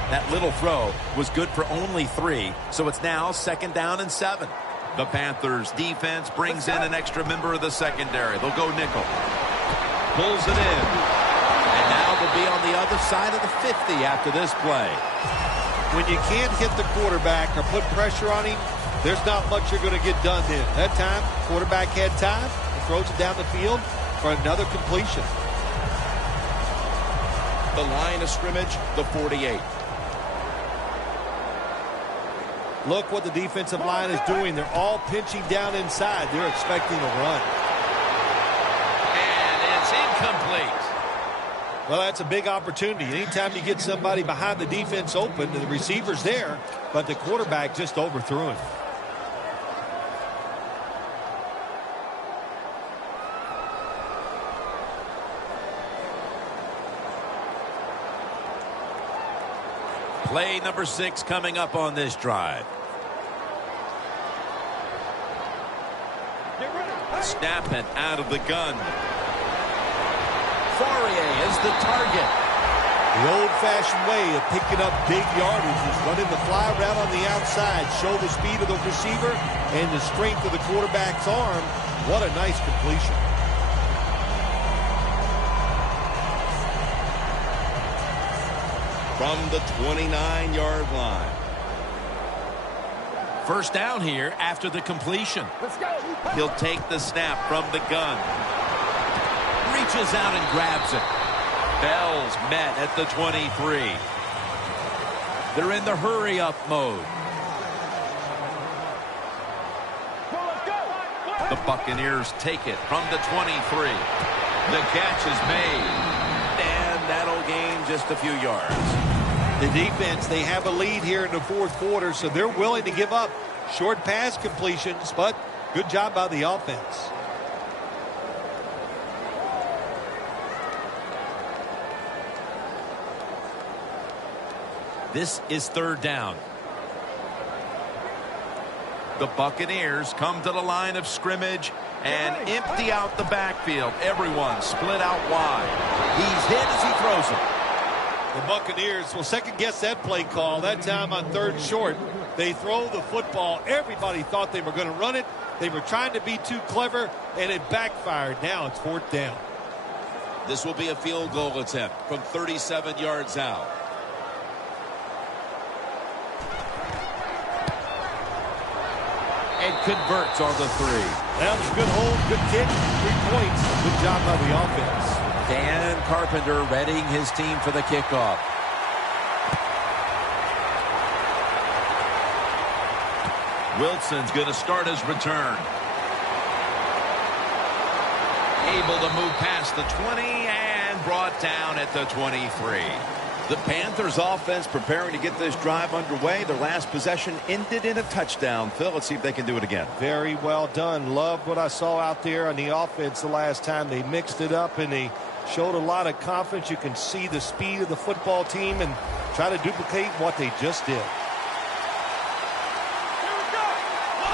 That little throw was good for only 3, so it's now 2nd down and 7. The Panthers defense brings in an extra member of the secondary. They'll go nickel. Pulls it in. And now they'll be on the other side of the 50 after this play. When you can't hit the quarterback or put pressure on him, there's not much you're going to get done then. That time, quarterback had time and throws it down the field for another completion. The line of scrimmage, the 48. Look what the defensive line is doing. They're all pinching down inside. They're expecting a run. And it's incomplete. Well, that's a big opportunity. Anytime you get somebody behind the defense open, and the receiver's there, but the quarterback just overthrew him. Play number 6 coming up on this drive. Snapping out of the gun. Fourier is the target. The old-fashioned way of picking up big yardage is running the fly route on the outside. Show the speed of the receiver and the strength of the quarterback's arm. What a nice completion. From the 29-yard line. First down here after the completion. He'll take the snap from the gun. Reaches out and grabs it. Bell's met at the 23. They're in the hurry-up mode. The Buccaneers take it from the 23. The catch is made. And that'll gain just a few yards. The defense, they have a lead here in the fourth quarter, so they're willing to give up short pass completions, but good job by the offense. This is third down. The Buccaneers come to the line of scrimmage and empty out the backfield. Everyone split out wide. He's hit as he throws it. The Buccaneers will second-guess that play call. That time on third short, they throw the football. Everybody thought they were going to run it. They were trying to be too clever, and it backfired. Now it's fourth down. This will be a field goal attempt from 37 yards out. And converts on the 3. That was a good hold, good kick, 3 points. Good job by the offense. Dan Carpenter readying his team for the kickoff. Wilson's going to start his return. Able to move past the 20 and brought down at the 23. The Panthers offense preparing to get this drive underway. Their last possession ended in a touchdown. Phil, let's see if they can do it again. Very well done. Loved what I saw out there on the offense the last time. They mixed it up and they showed a lot of confidence. You can see the speed of the football team and try to duplicate what they just did.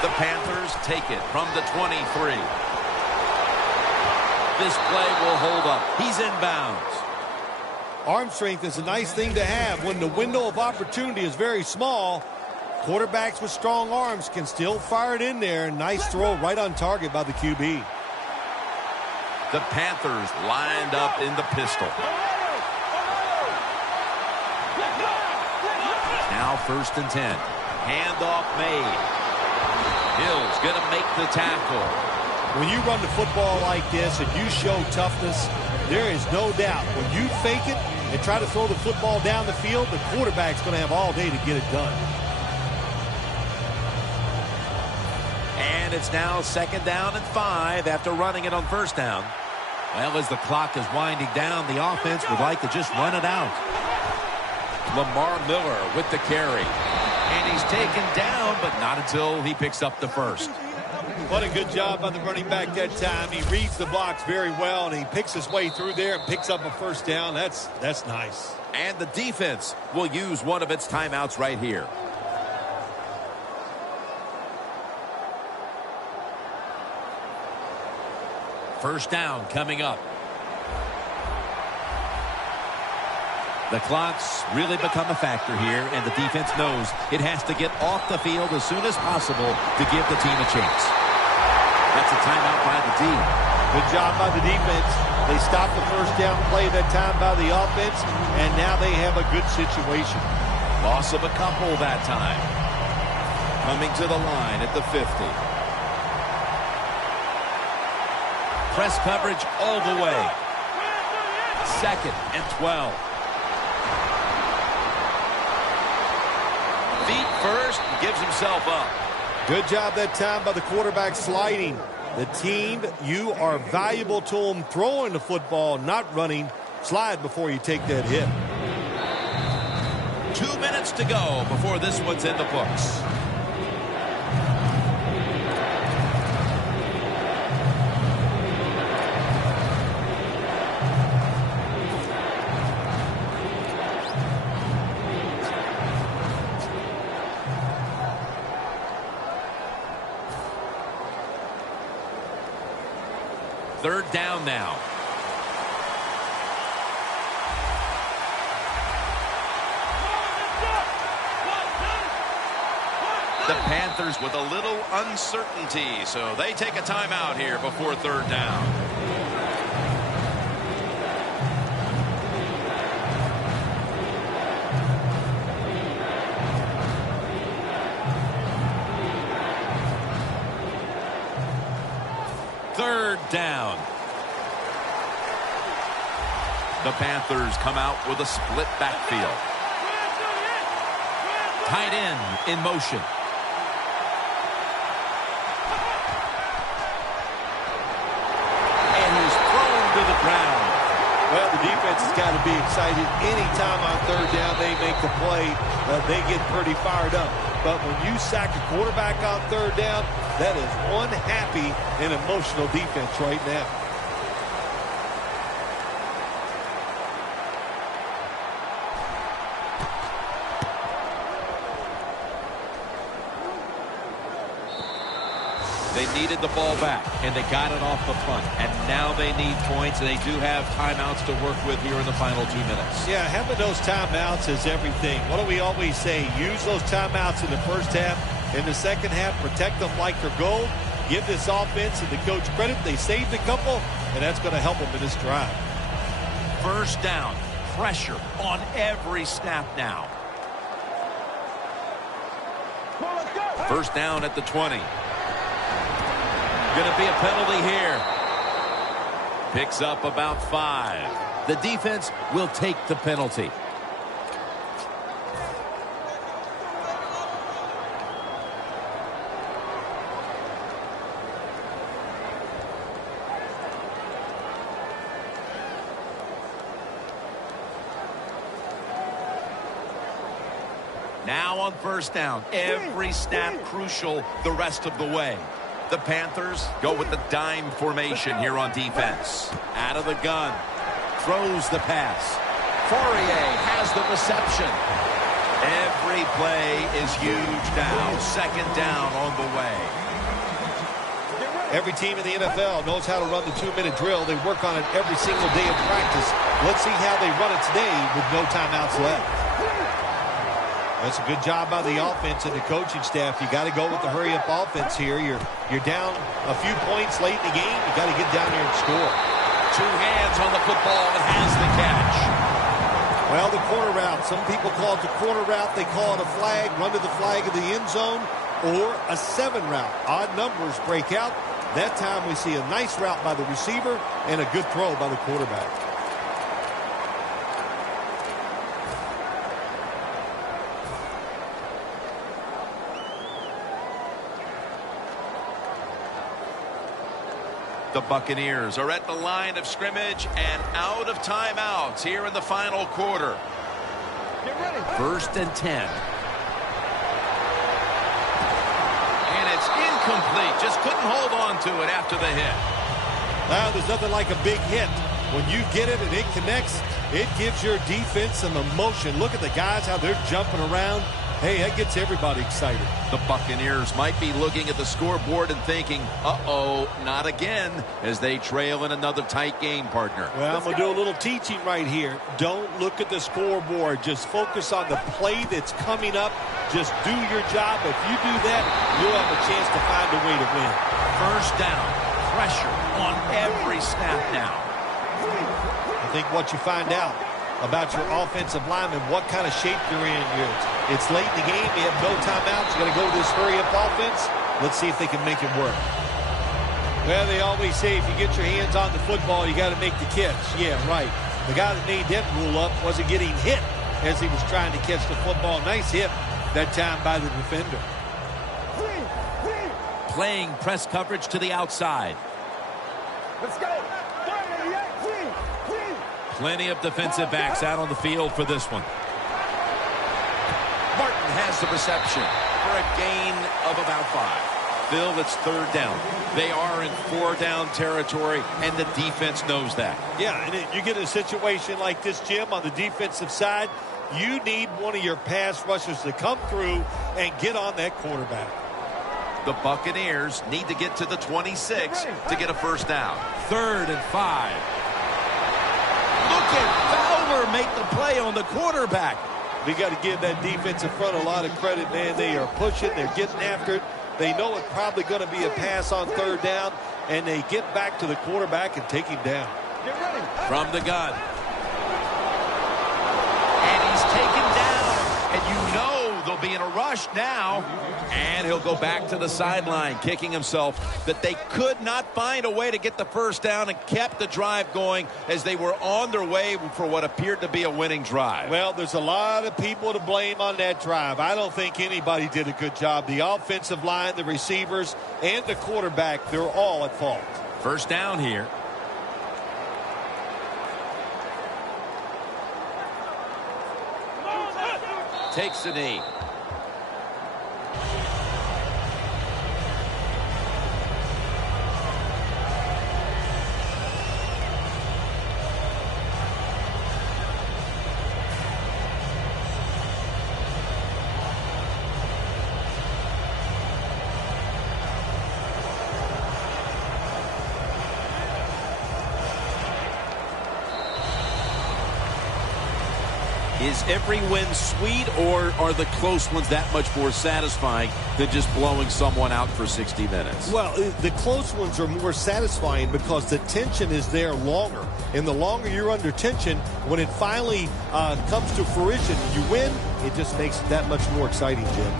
The Panthers take it from the 23. This play will hold up. He's inbounds. Arm strength is a nice thing to have when the window of opportunity is very small. Quarterbacks with strong arms can still fire it in there. Nice throw right on target by the QB. The Panthers lined up in the pistol. Now first and 10. Handoff made. Hill's going to make the tackle. When you run the football like this and you show toughness, there is no doubt when you fake it and try to throw the football down the field, the quarterback's going to have all day to get it done. And it's now second down and 5 after running it on first down. Well, as the clock is winding down, the offense would like to just run it out. Lamar Miller with the carry. And he's taken down, but not until he picks up the first. What a good job by the running back that time. He reads the blocks very well, and he picks his way through there and picks up a first down. That's nice. And the defense will use one of its timeouts right here. First down coming up. The clock's really become a factor here, and the defense knows it has to get off the field as soon as possible to give the team a chance. That's a timeout by the D. Good job by the defense. They stopped the first down play that time by the offense, and now they have a good situation. Loss of a couple that time. Coming to the line at the 50. Press coverage all the way. Second and 12. Feet first, gives himself up. Good job that time by the quarterback sliding. The team, you are valuable to them throwing the football, not running. Slide before you take that hit. 2 minutes to go before this one's in the books. Third down now. The Panthers with a little uncertainty, so they take a timeout here before third down. Third down. The Panthers come out with a split backfield. Tight end in motion. And he's thrown to the ground. Well, the defense has got to be excited. Anytime on third down they make the play, they get pretty fired up. But when you sack a quarterback on third down, that is one happy and emotional defense right now. They needed the ball back, and they got it off the punt. And now they need points, and they do have timeouts to work with here in the final 2 minutes. Yeah, having those timeouts is everything. What do we always say? Use those timeouts in the first half. In the second half, protect them like they're gold. Give this offense and the coach credit. They saved a couple, and that's going to help them in this drive. First down. Pressure on every snap now. First down at the 20. Going to be a penalty here. Picks up about 5. The defense will take the penalty. Now on first down, every snap crucial the rest of the way. The Panthers go with the dime formation here on defense. Out of the gun. Throws the pass. Fourier has the reception. Every play is huge now. Second down on the way. Every team in the NFL knows how to run the 2-minute drill. They work on it every single day of practice. Let's see how they run it today with no timeouts left. That's a good job by the offense and the coaching staff. You got to go with the hurry-up offense here. You're down a few points late in the game. You got to get down there and score. 2 hands on the football and has the catch. Well, the corner route. Some people call it the corner route. They call it a flag, run to the flag of the end zone, or a 7 route. Odd numbers break out. That time we see a nice route by the receiver and a good throw by the quarterback. The Buccaneers are at the line of scrimmage and out of timeouts here in the final quarter. Get ready. First and 10. And it's incomplete. Just couldn't hold on to it after the hit. Now, there's nothing like a big hit. When you get it and it connects, it gives your defense some emotion. Look at the guys, how they're jumping around. Hey, that gets everybody excited. The Buccaneers might be looking at the scoreboard and thinking, uh-oh, not again, as they trail in another tight game, partner. Well, I'm going to do a little teaching right here. Don't look at the scoreboard. Just focus on the play that's coming up. Just do your job. If you do that, you'll have a chance to find a way to win. First down, pressure on every snap now. I think what you find out about your offensive linemen, what kind of shape they're in. It's late in the game. You have no timeouts. You got to go to this hurry-up offense. Let's see if they can make it work. Well, they always say if you get your hands on the football, you got to make the catch. Yeah, right. The guy that made that rule up wasn't getting hit as he was trying to catch the football. Nice hit that time by the defender. Playing press coverage to the outside. Let's go. Plenty of defensive backs out on the field for this one. Martin has the reception for a gain of about 5. Phil, it's third down. They are in 4-down territory, and the defense knows that. Yeah, and you get a situation like this, Jim, on the defensive side, you need one of your pass rushers to come through and get on that quarterback. The Buccaneers need to get to the 26 to get a first down. 3rd and 5. Look at Fowler make the play on the quarterback. We got to give that defensive front a lot of credit, man. They are pushing. They're getting after it. They know it's probably going to be a pass on 3rd down, and they get back to the quarterback and take him down. Get ready. From the gun. And he's taken down. And you know they'll be in a rush now. And he'll go back to the sideline, kicking himself that they could not find a way to get the first down and kept the drive going as they were on their way for what appeared to be a winning drive. Well, there's a lot of people to blame on that drive. I don't think anybody did a good job. The offensive line, the receivers, and the quarterback, they're all at fault. First down here. Takes the knee. Is every win sweet, or are the close ones that much more satisfying than just blowing someone out for 60 minutes? Well, the close ones are more satisfying because the tension is there longer. And the longer you're under tension, when it finally comes to fruition, you win, it just makes it that much more exciting, Jim.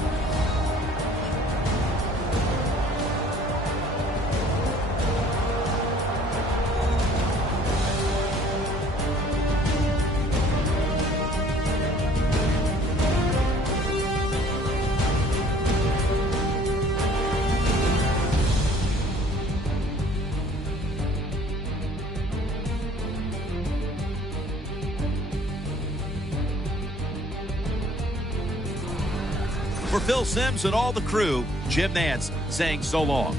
For Phil Simms and all the crew, Jim Nantz saying so long.